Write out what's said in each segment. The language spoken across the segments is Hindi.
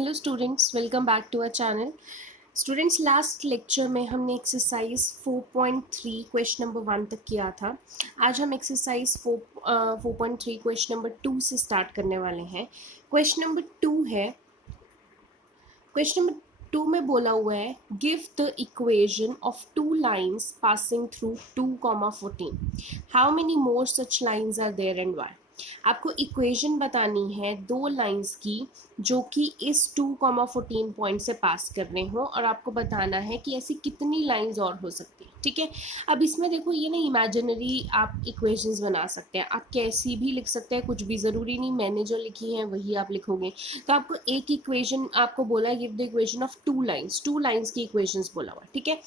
Hello students, welcome back to our channel. Students, last lecture में हमने एक्सरसाइज 4.3 क्वेश्चन नंबर 1 तक किया था। आज हम एक्सरसाइज 4.3 क्वेश्चन नंबर 2 से स्टार्ट करने वाले हैं। क्वेश्चन नंबर 2 है, क्वेश्चन नंबर 2 में बोला हुआ है give the equation of two lines passing through 2,14। How many more such lines are there and why. आपको इक्वेशन बतानी है दो लाइंस की जो कि इस 2,14 पॉइंट से पास कर रहे हो, और आपको बताना है कि ऐसी कितनी लाइंस और हो सकती है। ठीक है, अब इसमें देखो ये ना इमेजिनरी आप इक्वेशंस बना सकते हैं, आप कैसी भी लिख सकते हैं, कुछ भी ज़रूरी नहीं मैंने जो लिखी है वही आप लिखोगे। तो आपको एक इक्वेशन आपको बोला है give the equation of two lines की इक्वेशंस बोला हुआ है। ठीक है,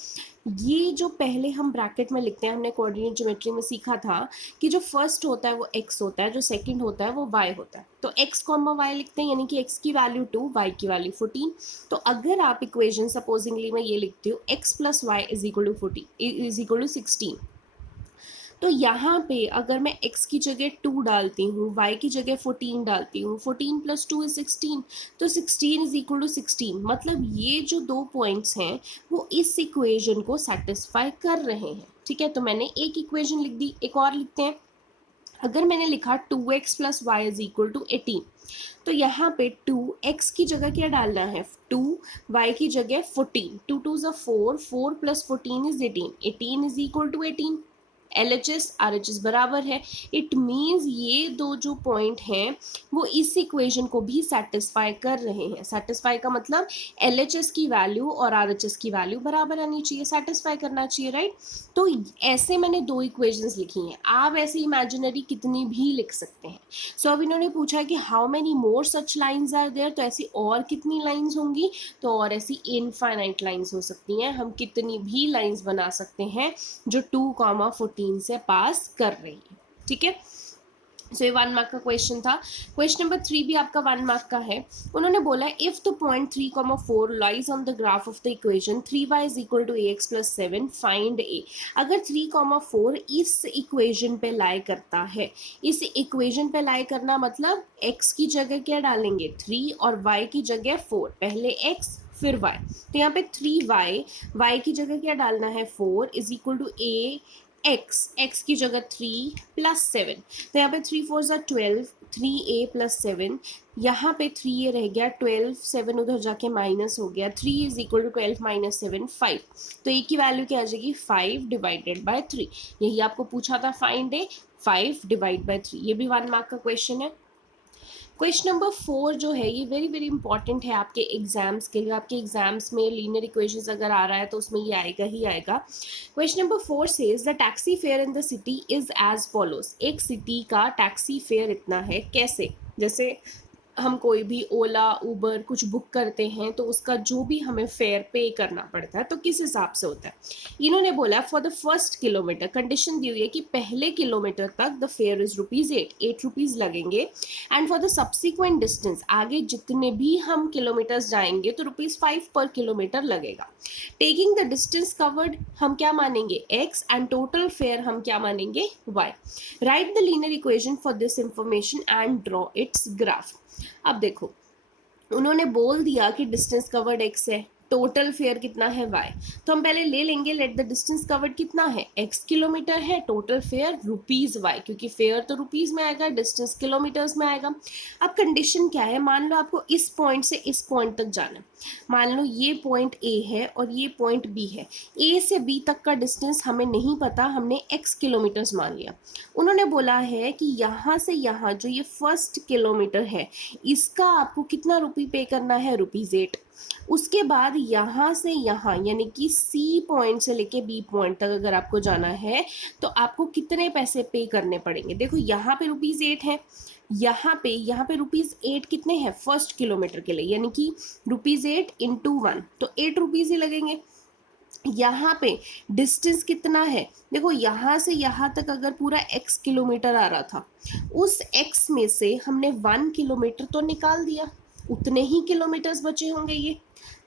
ये जो पहले हम ब्रैकेट में लिखते हैं, हमने कोऑर्डिनेट ज्योमेट्री में सीखा था कि जो फर्स्ट होता है वो x होता है, जो सेकंड होता है वो y होता है। तो x कॉमा वाई लिखते हैं, यानी कि x की वैल्यू 2, y की वैल्यू 14। तो अगर आप इक्वेशन सपोजिंगली मैं ये लिखती हूँ x plus y is equal to 16, तो यहाँ पे अगर मैं x की जगह 2 डालती हूँ, y की जगह 14 डालती हूँ, 14 प्लस 2 इज 16, तो 16 इज इक्वल टू 16। मतलब ये जो दो पॉइंट्स हैं वो इस इक्वेशन को सेटिस्फाई कर रहे हैं। ठीक है, तो मैंने एक इक्वेशन लिख दी, एक और लिखते हैं। अगर मैंने लिखा 2x plus y is equal to 18, तो यहाँ पे 2x की जगह क्या डालना है 2, y की जगह 14, 2 2 ज़ा 4, 4 plus 14 is 18, 18 is equal to 18। LHS RHS बराबर है। इट मीन्स ये दो जो पॉइंट हैं वो इस इक्वेशन को भी सेटिस्फाई कर रहे हैं। सेटिस्फाई का मतलब LHS की वैल्यू और RHS की वैल्यू बराबर आनी चाहिए, सेटिस्फाई करना चाहिए, राइट। तो ऐसे मैंने दो इक्वेशंस लिखी हैं, आप ऐसे इमेजिनरी कितनी भी लिख सकते हैं। सो अब इन्होंने पूछा कि how many more such lines are there, तो ऐसी और कितनी लाइन्स होंगी, तो और ऐसी इनफाइनाइट लाइन्स हो सकती हैं। हम कितनी भी लाइन्स बना सकते हैं जो 2,14 से पास कर रही है। ठीक है, सो ये 1 मार्क का क्वेश्चन था। क्वेश्चन नंबर 3 भी आपका 1 मार्क का है। उन्होंने बोला if the point 3,4 lies on the graph of the equation 3y is equal to ax plus 7 find a। अगर 3,4 इस इक्वेशन पे लाई करता है, इस इक्वेशन पे लाई करना मतलब x की जगह क्या डालेंगे 3 और y की जगह 4, पहले x फिर y। तो यहाँ पे 3y, y की जगह क्या डालना है 4 is equal to a x की जगह 3 प्लस 7। तो यहाँ पे 3 4 ज़ा 12, 3a प्लस 7, यहाँ पे 3a रह गया, 12 7 उधर जाके माइनस हो गया, 3 इज इक्वल टू 12 माइनस 7 5। तो a की वैल्यू क्या आ जाएगी 5 डिवाइडेड बाय 3। यही आपको पूछा था फाइंड ए, 5 डिवाइड बाय 3। ये भी 1 मार्क का क्वेश्चन है। क्वेश्चन नंबर 4 जो है ये वेरी वेरी इंपॉर्टेंट है आपके एग्जाम्स के लिए। आपके एग्जाम्स में लीनियर इक्वेशंस अगर आ रहा है तो उसमें ये आएगा ही आएगा। Question number 4 says the taxi fare in the city is as follows. एक सिटी का टैक्सी फेयर इतना है, कैसे, जैसे हम कोई भी ओला उबर कुछ बुक करते हैं तो उसका जो भी हमें फेयर पे करना पड़ता है तो किस हिसाब से होता है। इन्होंने बोला for the first kilometre, condition दी हुई है कि पहले किलोमीटर तक द फेयर इज ₹8 लगेंगे, and for the subsequent distance, आगे जितने भी हम किलोमीटर्स जाएंगे तो ₹5 पर किलोमीटर लगेगा। टेकिंग द डिस्टेंस कवर्ड हम क्या मानेंगे x, एंड टोटल फेयर हम क्या मानेंगे y। Right the linear equation for this information and draw it's graph. अब देखो उन्होंने बोल दिया कि डिस्टेंस कवर्ड x है, टोटल फेयर कितना है y। तो हम पहले ले लेंगे लेट द डिस्टेंस कवर्ड कितना है x किलोमीटर है, टोटल फेयर ₹y, क्योंकि फेयर तो रुपीज में आएगा, डिस्टेंस किलोमीटर्स में आएगा। अब कंडीशन क्या है, मान लो आपको इस पॉइंट से इस पॉइंट तक जाना है। मान लो ये पॉइंट A है और ये पॉइंट B है, A से B तक का डिस्टेंस हमें नहीं पता, हमने x किलोमीटर्स मान लिया। उन्होंने बोला है कि यहाँ से यहाँ जो ये फर्स्ट किलोमीटर है इसका आपको कितना रुपये पे करना है ₹8। उसके बाद यहाँ से यहाँ यानी कि C पॉइंट से लेके B पॉइंट तक अगर आपको जाना है तो आपको कितने पैसे पे करने पड़ेंगे। देखो यहाँ पे ₹8 है, यहाँ पे ₹8 कितने हैं फर्स्ट किलोमीटर के लिए, यानी कि ₹8 इंटू 1, तो ₹8 ही लगेंगे। यहाँ पे डिस्टेंस कितना है, देखो यहाँ से यहाँ तक अगर पूरा x किलोमीटर आ रहा था, उस x में से हमने 1 किलोमीटर तो निकाल दिया, उतने ही किलोमीटर्स बचे होंगे। ये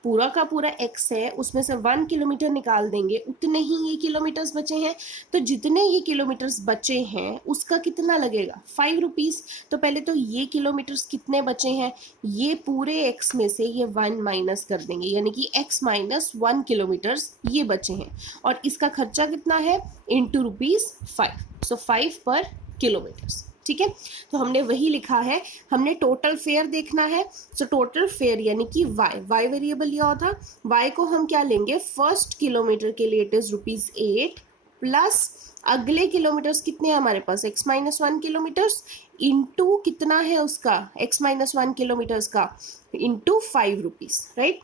पूरा का पूरा x है, उसमें से 1 किलोमीटर निकाल देंगे, उतने ही ये किलोमीटर्स बचे हैं। तो जितने ये किलोमीटर्स बचे हैं उसका कितना लगेगा, 5 रुपीज़। तो पहले तो ये किलोमीटर्स कितने बचे हैं, ये पूरे x में से ये 1 माइनस कर देंगे, यानी कि x माइनस 1 किलोमीटर्स ये बचे हैं। और इसका खर्चा कितना है, इंटू ₹5, सो 5 पर किलोमीटर्स। ठीक है, तो हमने वही लिखा है, हमने टोटल फेयर देखना है। सो टोटल फेयर यानी कि वाई वेरिएबल लिया था, वाई को हम क्या लेंगे, फर्स्ट किलोमीटर के लिए इट इज ₹8 प्लस अगले किलोमीटर्स कितने हैं हमारे पास, x माइनस 1 किलोमीटर्स इंटू कितना है उसका, x माइनस 1 किलोमीटर्स का into 5 rupees, right.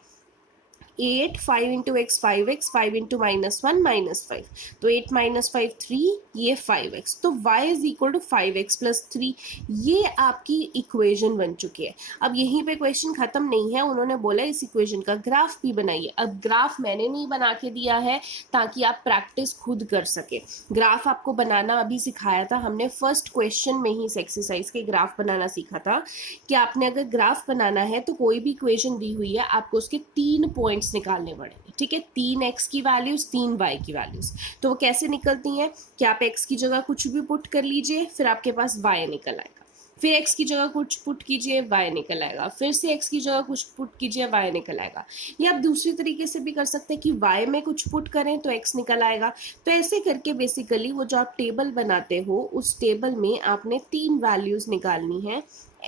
8, 5 into x 5x, 5 into -1 -5, तो 8 माइनस 5 3, ये 5x, तो y is equal to 5x plus 3। ये आपकी इक्वेशन बन चुकी है। अब यहीं पे क्वेश्चन खत्म नहीं है, उन्होंने बोला इस इक्वेशन का ग्राफ भी बनाइए। अब ग्राफ मैंने नहीं बना के दिया है ताकि आप प्रैक्टिस खुद कर सके। ग्राफ आपको बनाना अभी सिखाया था हमने, फर्स्ट क्वेश्चन में ही इस एक्सरसाइज के ग्राफ बनाना सीखा था कि आपने अगर ग्राफ बनाना है तो कोई भी इक्वेशन दी हुई है, आपको उसके 3 पॉइंट्स निकालने पड़ेंगे। ठीक है, 3x की वैल्यूज, 3y की वैल्यूज। तो वो कैसे निकलती हैं कि आप x की जगह कुछ भी पुट कर लीजिए, फिर आपके पास y निकल आएगा, फिर x की जगह कुछ पुट कीजिए, y निकल आएगा, फिर से x की जगह कुछ पुट कीजिए, y निकल आएगा। या आप दूसरी तरीके से भी कर सकते हैं कि y में कुछ पुट करें तो x निकल आएगा। तो ऐसे करके बेसिकली वो जो आप टेबल बनाते हो, उस टेबल में आपने 3 वैल्यूज निकालनी है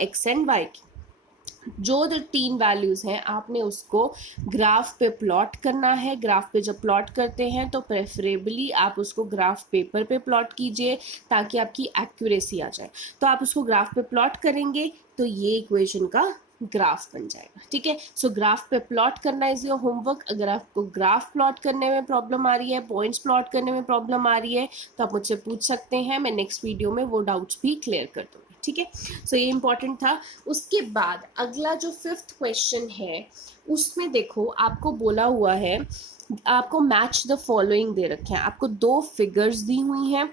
x एंड y की। जो 3 वैल्यूज हैं आपने उसको ग्राफ पे प्लॉट करना है। ग्राफ पे जब प्लॉट करते हैं तो प्रेफरेबली आप उसको ग्राफ पेपर पे प्लॉट कीजिए ताकि आपकी एक्यूरेसी आ जाए। तो आप उसको ग्राफ पे प्लॉट करेंगे तो ये इक्वेशन का ग्राफ बन जाएगा। ठीक है, सो ग्राफ पे प्लॉट करना इज योर होमवर्क। अगर आपको ग्राफ प्लॉट करने में प्रॉब्लम आ रही है, पॉइंट्स प्लॉट करने में प्रॉब्लम आ रही है, तो आप मुझसे पूछ सकते हैं, मैं नेक्स्ट वीडियो में वो डाउट्स भी क्लियर कर दूँगी। ठीक है, सो ये इंपॉर्टेंट था। उसके बाद अगला जो 5th क्वेश्चन है उसमें देखो आपको बोला हुआ है, आपको मैच द फॉलोइंग दे रखे हैं, आपको 2 फिगर्स दी हुई हैं।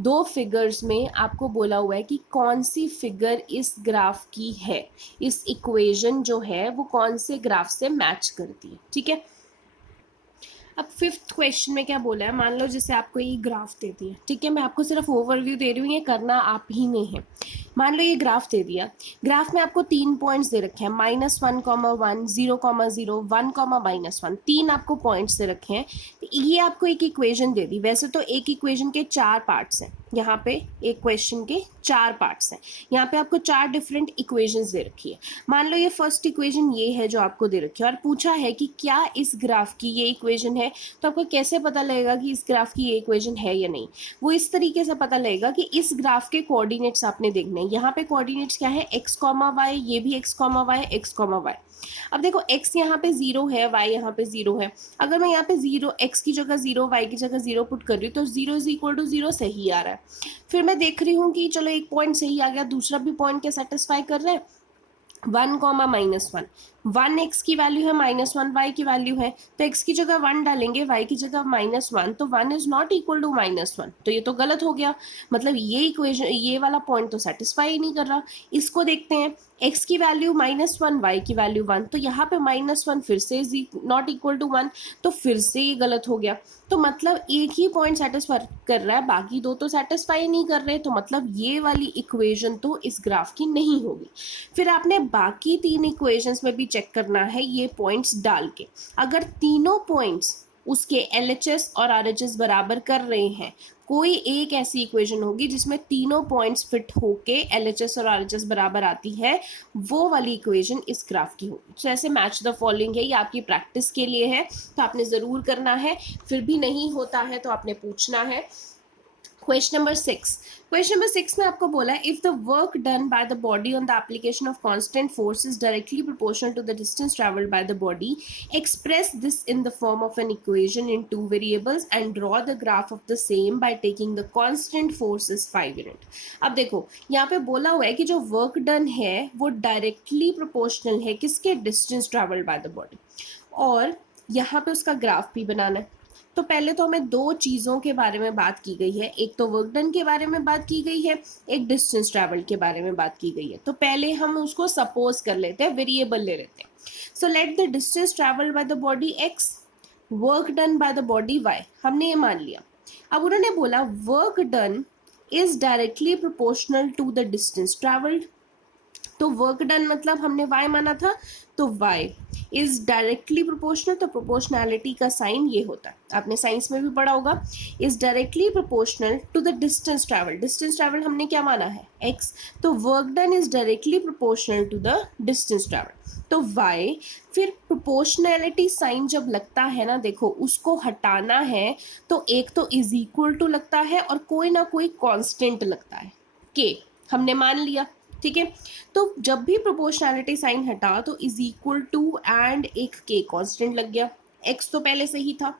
2 फिगर्स में आपको बोला हुआ है कि कौन सी फिगर इस ग्राफ की है, इस इक्वेशन जो है वो कौन से ग्राफ से मैच करती है। ठीक है, अब 5th क्वेश्चन में क्या बोला है, मान लो जैसे आपको ये ग्राफ दे दिया। ठीक है, मैं आपको सिर्फ ओवरव्यू दे रही हूँ, ये करना आप ही ने है। मान लो ये ग्राफ दे दिया, ग्राफ में आपको 3 पॉइंट्स दे रखे हैं, -1, 1, 0, 0, 1, -1, 3 आपको पॉइंट्स दे रखे हैं। ये आपको एक इक्वेशन दे दी। वैसे तो एक इक्वेशन के 4 पार्ट्स हैं, यहाँ पे एक क्वेश्चन के 4 पार्ट्स हैं, यहाँ पे आपको 4 डिफरेंट इक्वेशंस दे रखी है। मान लो ये फर्स्ट इक्वेशन ये है जो आपको दे रखी है, और पूछा है कि क्या इस ग्राफ की ये इक्वेशन है। तो आपको कैसे पता लगेगा कि इस ग्राफ की ये इक्वेशन है या नहीं, वो इस तरीके से पता लगेगा कि इस ग्राफ के कोऑर्डिनेट्स आपने देखने हैं। यहाँ पे कोऑर्डिनेट्स क्या है, x, y, ये भी x, y, x, y। अब देखो x यहाँ पे 0 है, y यहाँ पे 0 है। अगर मैं यहाँ पे 0, x की जगह 0, y की जगह 0 पुट कर रही हूँ तो 0 इज इक्वल टू 0 सही आ रहा है। फिर मैं देख रही हूँ कि चलो एक पॉइंट सही आ गया, दूसरा भी पॉइंट क्या सेटिस्फाई कर रहा है, 1, -1, 1 x की वैल्यू है, -1 y की वैल्यू है, तो x की जगह 1 डालेंगे, y की जगह -1, तो 1 इज नॉट इक्वल टू -1, तो ये तो गलत हो गया। मतलब ये इक्वेशन, ये वाला पॉइंट तो सेटिस्फाई ही नहीं कर रहा। इसको देखते हैं, x की वैल्यू -1, y की वैल्यू 1, तो यहाँ पे -1 फिर से नॉट इक्वल टू 1, तो फिर से ये गलत हो गया। तो मतलब एक ही पॉइंट सेटिस्फाई कर रहा है, बाकी 2 तो सेटिस्फाई नहीं कर रहे, तो मतलब ये वाली इक्वेशन तो इस ग्राफ की नहीं होगी। फिर आपने बाकी 3 इक्वेशंस में भी चेक करना है ये पॉइंट्स डाल के। अगर तीनों पॉइंट्स उसके LHS और RHS बराबर कर रहे हैं, कोई एक ऐसी इक्वेशन होगी जिसमें तीनों पॉइंट्स फिट होके LHS और RHS बराबर आती है, वो वाली इक्वेशन इस ग्राफ की होगी। तो ऐसे मैच द फॉलोइंग है, ये आपकी प्रैक्टिस के लिए है, तो आपने ज़रूर करना है। फिर भी नहीं होता है तो आपने पूछना है। क्वेश्चन नंबर 6 में आपको बोला है, if the work done by the body on the application of constant force is directly proportional to the distance travelled by the body, express this in the form of an equation in 2 variables and draw the graph of the same by taking the constant force is 5 unit. अब देखो यहाँ पे बोला हुआ है कि जो वर्क डन है वो डायरेक्टली प्रोपोर्शनल है किसके, distance travelled by the body, और यहाँ पे उसका ग्राफ भी बनाना है। तो पहले तो हमें दो चीज़ों के बारे में बात की गई है, एक तो वर्क डन के बारे में बात की गई है, एक डिस्टेंस ट्रैवल के बारे में बात की गई है। तो पहले हम उसको सपोज कर लेते हैं, वेरिएबल ले लेते हैं। So let the distance travel by the body x, work done by the body y, हमने ये मान लिया। अब उन्होंने बोला work done is directly proportional to the distance travelled. तो वर्क डन मतलब हमने y माना था, तो y इज डायरेक्टली प्रोपोर्शनल, तो प्रोपोर्शनैलिटी का साइन ये होता है, आपने साइंस में भी पढ़ा होगा। Is directly proportional to the distance travel, distance travel हमने क्या माना है x, तो work done is directly proportional to the distance travel, तो y। फिर प्रोपोर्शनैलिटी साइन जब लगता है ना, देखो उसको हटाना है तो एक तो इज इक्वल टू लगता है और कोई ना कोई कांस्टेंट लगता है, k हमने मान लिया, ठीक है। तो जब भी प्रोपोर्शनैलिटी साइन हटा तो इज इक्वल टू एंड एक के कांस्टेंट लग गया, एक्स तो पहले से ही था।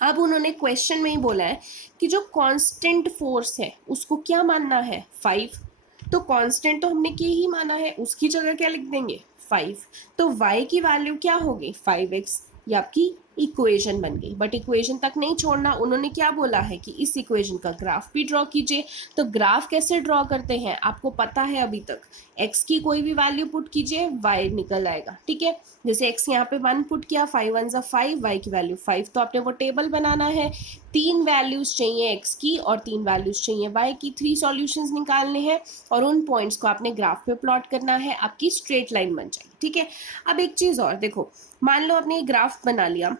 अब उन्होंने क्वेश्चन में ही बोला है कि जो कांस्टेंट फोर्स है उसको क्या मानना है 5, तो कांस्टेंट तो हमने के ही माना है, उसकी जगह क्या लिख देंगे 5, तो y की वैल्यू क्या होगी 5x, ये आपकी इक्वेशन बन गई। बट इक्वेशन तक नहीं छोड़ना, उन्होंने क्या बोला है कि इस इक्वेशन का ग्राफ भी ड्रॉ कीजिए। तो ग्राफ कैसे ड्रॉ करते हैं आपको पता है अभी तक, x की कोई भी वैल्यू पुट कीजिए y निकल आएगा, ठीक है। जैसे x यहाँ पे 1 पुट किया, 5 1 ज़ा 5, y की वैल्यू 5, तो आपने वो टेबल बनाना है, 3 वैल्यूज चाहिए x की और 3 वैल्यूज चाहिए y की, 3 सॉल्यूशंस निकालने हैं और उन पॉइंट्स को आपने ग्राफ पे प्लॉट करना है, आपकी स्ट्रेट लाइन बन जाएगी, ठीक है। अब एक चीज़ और देखो, मान लो आपने ये ग्राफ बना लिया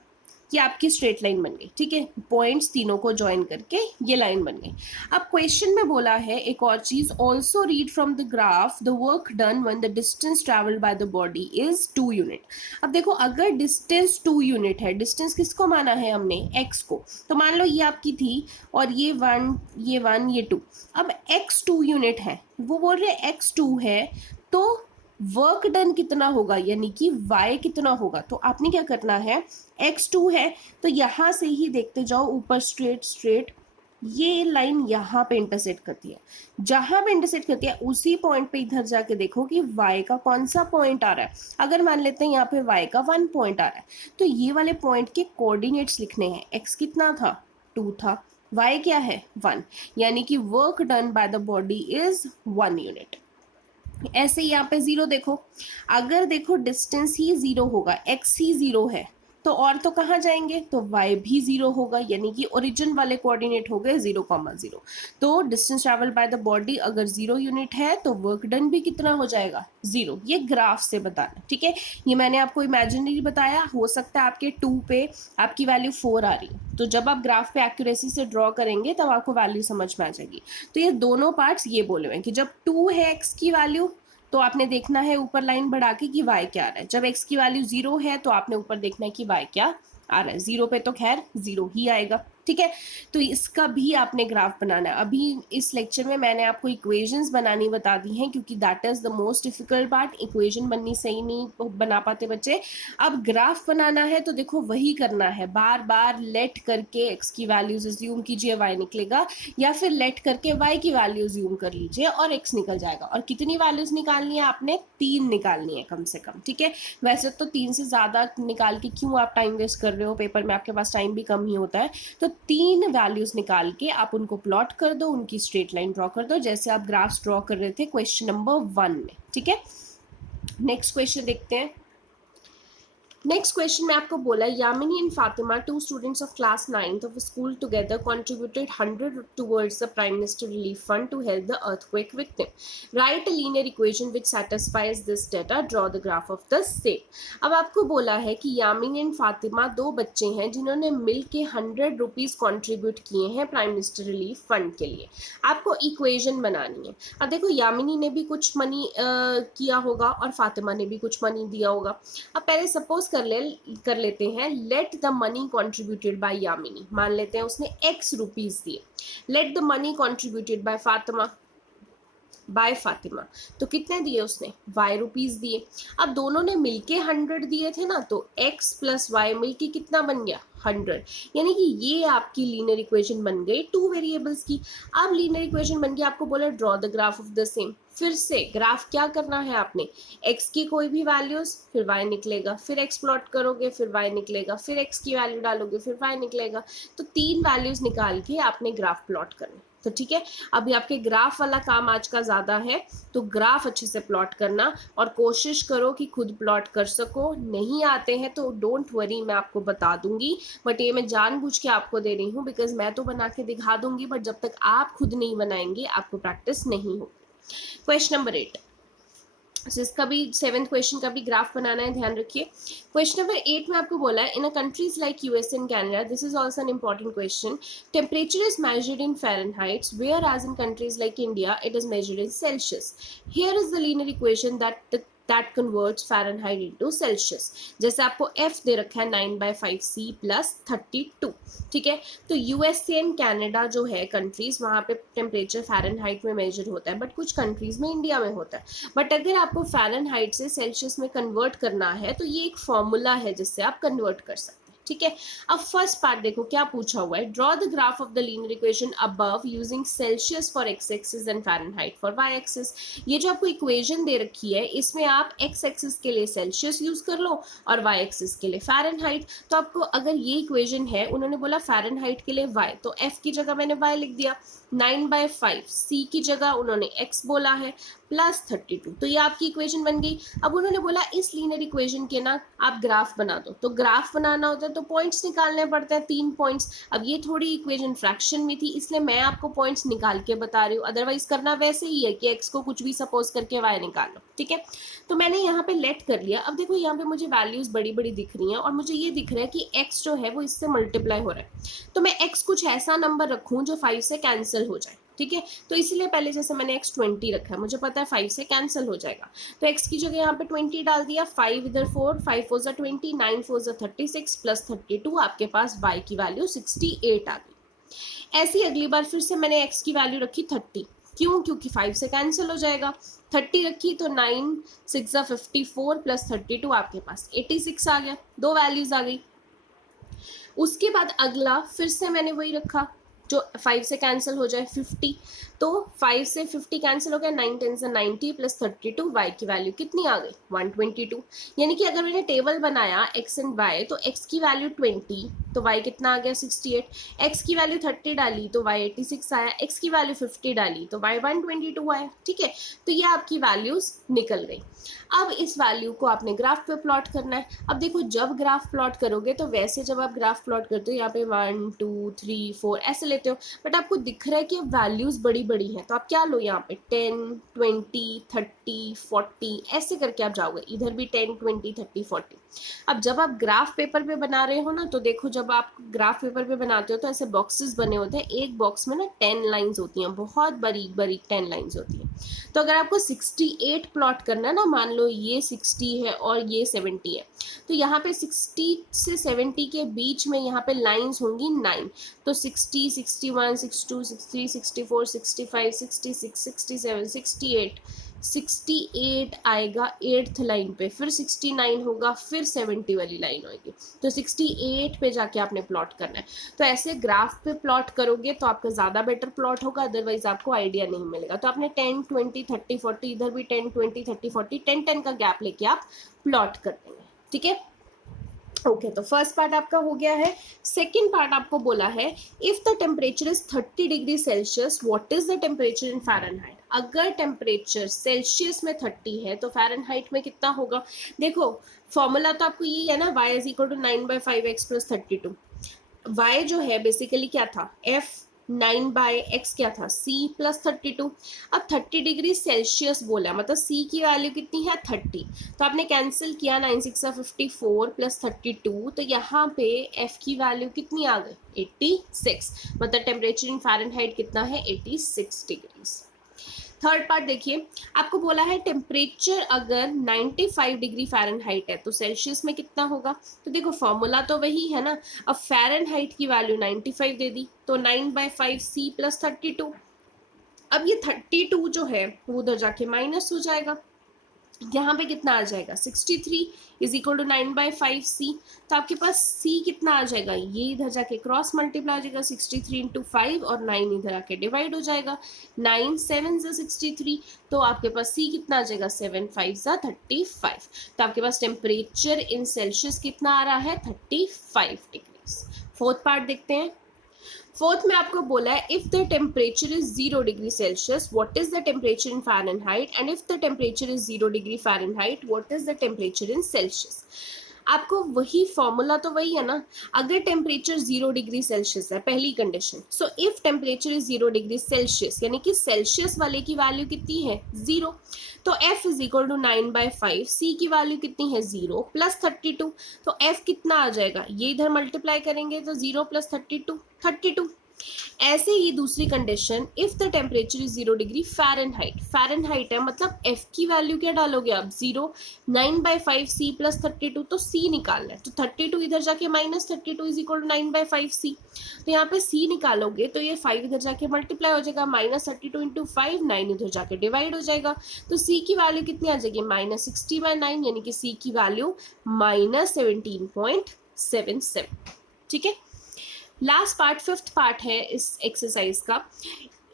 कि आपकी स्ट्रेट लाइन बन गई, ठीक है, पॉइंट्स तीनों को ज्वाइन करके ये लाइन बन गई। अब क्वेश्चन में बोला है एक और चीज, also read from the graph the work done when the distance travelled bye the body is 2 unit. अब देखो अगर डिस्टेंस 2 यूनिट है, डिस्टेंस किसको माना है हमने x को, तो मान लो ये आपकी थी और ये 1 ये 1 ये 2, अब x 2 यूनिट है, वो बोल रहे x 2 है, तो वर्क डन कितना होगा यानी कि y कितना होगा, तो आपने क्या करना है x2 है तो यहां से ही देखते जाओ ऊपर स्ट्रेट स्ट्रेट, ये लाइन यहाँ पे इंटरसेक्ट करती है, जहां पे इंटरसेक्ट करती है उसी पॉइंट पे इधर जाके देखो कि y का कौन सा पॉइंट आ रहा है। अगर मान लेते हैं यहाँ पे y का 1 पॉइंट आ रहा है तो ये वाले पॉइंट के कोऑर्डिनेट्स लिखने हैं, x कितना था 2 था, y क्या है 1, यानी कि work done by the body is 1 unit. ऐसे यहाँ पे 0 देखो, अगर देखो डिस्टेंस ही 0 होगा, x ही 0 है, तो और तो कहाँ जाएंगे, तो y भी 0 होगा, यानी कि ओरिजिन वाले कोऑर्डिनेट हो गए 0,0। तो distance travel by the body अगर 0 यूनिट है तो वर्क डन भी कितना हो जाएगा 0, ये ग्राफ से बताना, ठीक है। ये मैंने आपको इमेजिनरी बताया, हो सकता है आपके 2 पे आपकी वैल्यू 4 आ रही है, तो जब आप ग्राफ पे एक्यूरेसी से ड्रॉ करेंगे तब आपको वैल्यू समझ में आ जाएगी। तो ये दोनों पार्ट्स ये बोले हुए हैं कि जब 2 है x की वैल्यू तो आपने देखना है ऊपर लाइन बढ़ा के कि y क्या आ रहा है, जब x की वैल्यू 0 है तो आपने ऊपर देखना है कि y क्या आ रहा है, 0 पे तो खैर 0 ही आएगा, ठीक है। तो इसका भी आपने ग्राफ बनाना है। अभी इस लेक्चर में मैंने आपको इक्वेशंस बनानी बता दी हैं क्योंकि that is the most difficult part, equation बननी सही नहीं बना पाते बच्चे। अब ग्राफ बनाना है तो देखो वही करना है, बार बार लेट करके x की वैल्यूज अज्यूम कीजिए y निकलेगा, या फिर लेट करके y की वैल्यू अज्यूम कर लीजिए और x निकल जाएगा। और कितनी वैल्यूज निकालनी है आपने, 3 निकालनी है कम से कम, ठीक है। वैसे तो 3 से ज़्यादा निकाल के क्यों आप टाइम वेस्ट कर रहे हो, पेपर में आपके पास टाइम भी कम ही होता है। तो 3 वैल्यूज निकाल के आप उनको प्लॉट कर दो, उनकी स्ट्रेट लाइन ड्रॉ कर दो जैसे आप ग्राफ्स ड्रॉ कर रहे थे क्वेश्चन नंबर 1 में, ठीक है। नेक्स्ट क्वेश्चन देखते हैं। नेक्स्ट क्वेश्चन में आपको बोला Yamini and Fatima, 2 students of class 9th of school together contributed 100 towards the prime minister relief fund to help the earthquake victim. Write a linear equation which satisfies this data, draw the graph of the same. अब आपको बोला है कि यामिनी एंड फातिमा 2 बच्चे हैं जिन्होंने मिल के 100 रुपीज़ कॉन्ट्रीब्यूट किए हैं प्राइम मिनिस्टर रिलीफ फंड के लिए। आपको इक्वेशन बनानी है। अब देखो यामिनी ने भी कुछ मनी किया होगा और फातिमा ने भी कुछ मनी दिया होगा। अब पहले सपोज कर लेते हैं, let the money contributed bye Yamini, मान लेते हैं उसने x रुपीज दिए। Let the money contributed bye Fatima, तो कितने दिए उसने y रुपीज दिए। अब दोनों ने मिलके 100 दिए थे ना, तो x प्लस y मिलके कितना बन गया 100, यानी कि ये आपकी लीनियर इक्वेशन बन गई 2 वेरिएबल्स की। अब लीनियर इक्वेशन बन गई, आपको बोला draw the graph of the same. फिर से ग्राफ क्या करना है आपने, x की कोई भी वैल्यूज फिर y निकलेगा, फिर x प्लॉट करोगे फिर y निकलेगा, फिर x की वैल्यू डालोगे फिर y निकलेगा। तो 3 वैल्यूज निकाल के आपने ग्राफ प्लॉट करना। तो ठीक है, अभी आपके ग्राफ वाला काम आज का ज्यादा है, तो ग्राफ अच्छे से प्लॉट करना और कोशिश करो कि खुद प्लॉट कर सको। नहीं आते हैं तो डोंट वरी, मैं आपको बता दूंगी, बट ये मैं जानबूझ के आपको दे रही हूँ बिकॉज मैं तो बना के दिखा दूंगी, बट जब तक आप खुद नहीं बनाएंगे आपको प्रैक्टिस नहीं होगी। क्वेश्चन नंबर 8, इसका भी 7th क्वेश्चन का भी ग्राफ बनाना है, ध्यान रखिए। क्वेश्चन नंबर 8 में आपको बोला है in a countries like US and Canada, this is also an important question, temperature is measured in Fahrenheit whereas in countries like India it is measured in Celsius. Here is the linear equation that converts Fahrenheit into Celsius. जैसे आपको F दे रखा है 9/5C प्लस 32, ठीक है। तो यूएसए एंड कनाडा जो है कंट्रीज, वहाँ पे टेम्परेचर फ़ारेनहाइट में मेजर होता है, बट कुछ कंट्रीज में इंडिया में होता है। बट अगर आपको फ़ारेनहाइट से सेल्सियस में कन्वर्ट करना है तो ये एक फॉर्मूला है जिससे आप कन्वर्ट कर सकते हैं, ठीक है। अब फर्स्ट पार्ट देखो क्या पूछा हुआ है, draw the graph of the linear equation above using Celsius for x axis and Fahrenheit for y axis. ये जो आपको इक्वेशन दे रखी है इसमें आप एक्स एक्सिस के लिए सेल्सियस यूज कर लो और वाई एक्सिस के लिए फ़ारेनहाइट। तो आपको अगर ये इक्वेशन है, उन्होंने बोला फ़ारेनहाइट के लिए वाई, तो एफ की जगह मैंने वाई लिख दिया, 9/5 सी की जगह उन्होंने एक्स बोला है प्लस 32, तो ये आपकी इक्वेशन बन गई। अब उन्होंने बोला इस लीनियर इक्वेशन के ना आप ग्राफ बना दो, तो ग्राफ बनाना होता है तो पॉइंट्स निकालने पड़ते हैं, 3 पॉइंट्स। अब ये थोड़ी इक्वेशन फ्रैक्शन में थी इसलिए मैं आपको पॉइंट्स निकाल के बता रही हूँ, अदरवाइज करना वैसे ही है कि एक्स को कुछ भी सपोज करके वाई निकाल लो, ठीक है। तो मैंने यहाँ पे लेट कर लिया। अब देखो यहाँ पे मुझे वैल्यूज बड़ी बड़ी दिख रही हैं और मुझे ये दिख रहा है कि एक्स जो है वो इससे मल्टीप्लाई हो रहा है, तो मैं एक्स कुछ ऐसा नंबर रखूँ जो 5 से कैंसिल हो जाए, ठीक है। तो इसीलिए पहले जैसे मैंने x 20 रखा है, मुझे पता है 5 से कैंसिल हो जाएगा, तो x की जगह यहाँ पे 20 डाल दिया, 5 इधर 4, 5 4 जा 20, 9 4 जा 36 प्लस 32, आपके पास y की वैल्यू 68 आ गई। ऐसी अगली बार फिर से मैंने x की वैल्यू रखी 30, क्यों, क्योंकि 5 से कैंसिल हो जाएगा, 30 रखी तो 9 6 जा 54 प्लस 32, आपके पास 86 आ गया, 2 वैल्यूज आ गई। उसके बाद अगला फिर से मैंने वही रखा जो 5 से कैंसिल हो जाए 50, तो 5 से 50 कैंसिल हो गया, 9 10 से 90 प्लस 32, y की वैल्यू कितनी आ गई 122। यानी कि अगर मैंने टेबल बनाया x एंड y, तो x की वैल्यू 20 तो y कितना आ गया 68, x की वैल्यू 30 डाली तो y 86 आया, x की वैल्यू 50 डाली तो y 122 आया, ठीक है। तो ये आपकी वैल्यूज निकल गई। अब इस वैल्यू को आपने ग्राफ पे प्लॉट करना है। अब देखो जब ग्राफ प्लॉट करोगे तो वैसे जब आप ग्राफ प्लॉट करते हो यहाँ पे 1 2 3 4 ऐसे लेते हो, बट आपको दिख रहा है कि वैल्यूज बड़ी बड़ी हैं, तो आप क्या लो यहाँ पे 10 20 30 40 ऐसे करके आप जाओगे, इधर भी 10 20 30 40। अब जब आप ग्राफ पेपर पे बना रहे हो ना, तो देखो जब आप ग्राफ पेपर पे बनाते हो तो ऐसे बॉक्सेस बने होते हैं, एक बॉक्स में ना 10 लाइंस होती हैं, बहुत बारीक बारीक 10 लाइंस होती हैं। तो अगर आपको 68 प्लॉट करना है ना, मान लो ये 60 है और ये 70 है, तो यहाँ पे 60 से 70 के बीच में यहाँ पे लाइंस होंगी 9, तो 60 61 62 63 64 65 66 67 68 68 आएगा 8th लाइन पे, फिर 69 होगा, फिर 70 वाली लाइन होगी, तो 68 पे जाके आपने प्लॉट करना है। तो ऐसे ग्राफ पे प्लॉट करोगे तो आपका ज़्यादा बेटर प्लॉट होगा, अदरवाइज आपको आइडिया नहीं मिलेगा। तो आपने 10 20 30 40, इधर भी 10 20 30 40 10 10 का गैप लेके आप प्लॉट कर देंगे, ठीक है। ओके, तो फर्स्ट पार्ट आपका हो गया है। सेकेंड पार्ट आपको बोला है if the temperature is 30 degree Celsius what is the temperature in Fahrenheit. अगर टेम्परेचर सेल्सियस में 30 है तो फ़ारेनहाइट में कितना होगा। देखो फॉर्मूला तो आपको यही है ना, y is equal to 9/5x plus 32। y जो है बेसिकली क्या था, f 9/x क्या था, c प्लस 32। अब 30 डिग्री सेल्सियस बोला, मतलब c की वैल्यू कितनी है 30, तो आपने कैंसिल किया, 9 6 54 प्लस 32, तो यहाँ पे f की वैल्यू कितनी आ गई 86, मतलब टेम्परेचर इन फ़ारेनहाइट कितना है 86 डिग्रीज। थर्ड पार्ट देखिए, आपको बोला है टेम्परेचर अगर 95 डिग्री फ़ारेनहाइट है तो सेल्सियस में कितना होगा। तो देखो फॉर्मूला तो वही है ना, अब फ़ारेनहाइट की वैल्यू 95 दे दी तो 9/5c प्लस 32। अब ये 32 जो है वो उधर जाके माइनस हो जाएगा, यहाँ पे कितना आ जाएगा 63 इज इक्वल टू 9/5c। तो आपके पास c कितना आ जाएगा, ये इधर जाके क्रॉस मल्टीप्लाई हो जाएगा 63 इंटू 5 और 9 इधर आके डिवाइड हो जाएगा, 9 7 ज़ा 63। तो आपके पास c कितना आ जाएगा 7 5 ज़ा 35। तो आपके पास टेम्परेचर इन सेल्सियस कितना आ रहा है 35 डिग्रीज। फोर्थ पार्ट देखते हैं। फोर्थ में आपको बोला है if the temperature is 0 degree Celsius what is the temperature in Fahrenheit and if the temperature is 0 degree Fahrenheit what is the temperature in Celsius. आपको वही फॉर्मूला तो वही है ना, अगर टेम्परेचर 0 डिग्री सेल्सियस है पहली condition, so if temperature is 0 degree Celsius यानी कि सेल्सियस वाले की वैल्यू कितनी है 0, तो f is equal to 9/5, c की वैल्यू कितनी है 0 प्लस 32, तो f कितना आ जाएगा, ये इधर मल्टीप्लाई करेंगे तो 0 प्लस 32 32। ऐसे ही दूसरी condition if the temperature is 0 degree Fahrenheit, Fahrenheit है मतलब f की वैल्यू क्या डालोगे आप 0, 9/5 c प्लस 32, तो c निकालना है तो 32 इधर जाके minus 32 is equal to 9/5 c। तो यहाँ पे c निकालोगे तो ये 5 इधर जाके मल्टीप्लाई हो जाएगा, माइनस 32 इंटू 5, 9 इधर जाके डिवाइड हो जाएगा, तो c की वैल्यू कितनी आ जाएगी -60/9 यानी कि c की वैल्यू -17.77। ठीक है। लास्ट पार्ट फिफ्थ पार्ट है इस एक्सरसाइज का।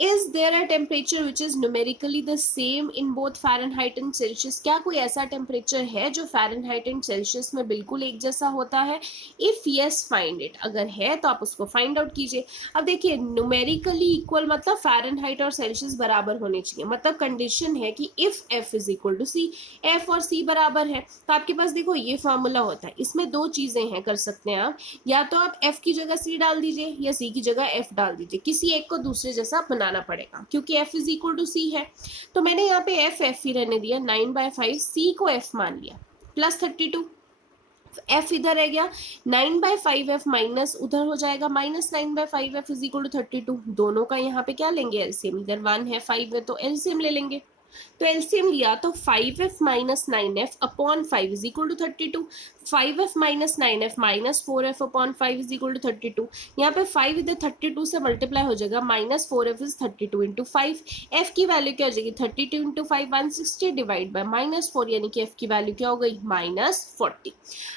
Is there a temperature which is numerically the same in both Fahrenheit and Celsius, क्या कोई ऐसा टेम्परेचर है जो फ़ारेनहाइट एंड सेल्सियस में बिल्कुल एक जैसा होता है। इफ यस फाइंड इट, अगर है तो आप उसको फाइंड आउट कीजिए। अब देखिए न्यूमेरिकली इक्वल मतलब फ़ारेनहाइट और सेल्सियस बराबर होने चाहिए, मतलब कंडीशन है कि if f is equal to c, f और सी बराबर है। तो आपके पास देखो ये फॉर्मूला होता है, इसमें दो चीज़ें हैं कर सकते हैं आप, या तो आप f की जगह c डाल दीजिए या c की जगह f डाल दीजिए, किसी एक को दूसरे जैसा बनाना पड़ेगा क्योंकि f is equal to c है। तो मैंने यहाँ पे f ही रहने दिया, 9/5 c को f मान लिया प्लस 32, f इधर रह गया, 9/5 f माइनस उधर हो जाएगा minus 9/5 f is equal to 32। दोनों का यहाँ पे क्या लेंगे एलसीएम, इधर 1 है 5 है तो एलसीएम ले लेंगे। तो एलसीएम लिया तो 5f minus 9f upon 5 is equal to 32, 5f minus 9f minus 4f upon 5 is equal to 32। यहाँ पे 5 इधर 32 से मल्टीप्लाई हो जाएगा, minus 4f is 32 into 5, f की वैल्यू क्या हो जाएगी 32 इंटू 5 160 डिवाइड बाय -4 यानी कि f की वैल्यू क्या हो गई -40।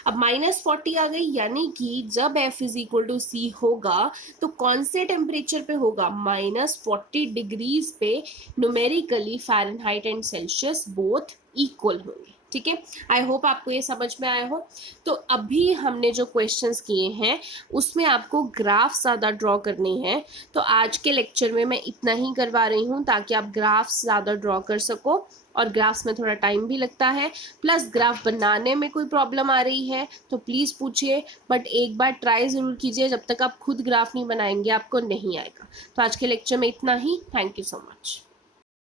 अब -40 आ गई यानी कि जब f is equal to c होगा तो कौन से टेम्परेचर पे होगा -40 डिग्रीज पे numerically Fahrenheit and Celsius both equal होंगे। ठीक है, आई होप आपको ये समझ में आया हो। तो अभी हमने जो क्वेश्चंस किए हैं उसमें आपको ग्राफ ज़्यादा ड्रॉ करने हैं, तो आज के लेक्चर में मैं इतना ही करवा रही हूँ ताकि आप ग्राफ्स ज़्यादा ड्रॉ कर सको, और ग्राफ्स में थोड़ा टाइम भी लगता है, प्लस ग्राफ बनाने में कोई प्रॉब्लम आ रही है तो प्लीज़ पूछिए, बट एक बार ट्राई ज़रूर कीजिए, जब तक आप खुद ग्राफ नहीं बनाएंगे आपको नहीं आएगा। तो आज के लेक्चर में इतना ही, थैंक यू सो मच।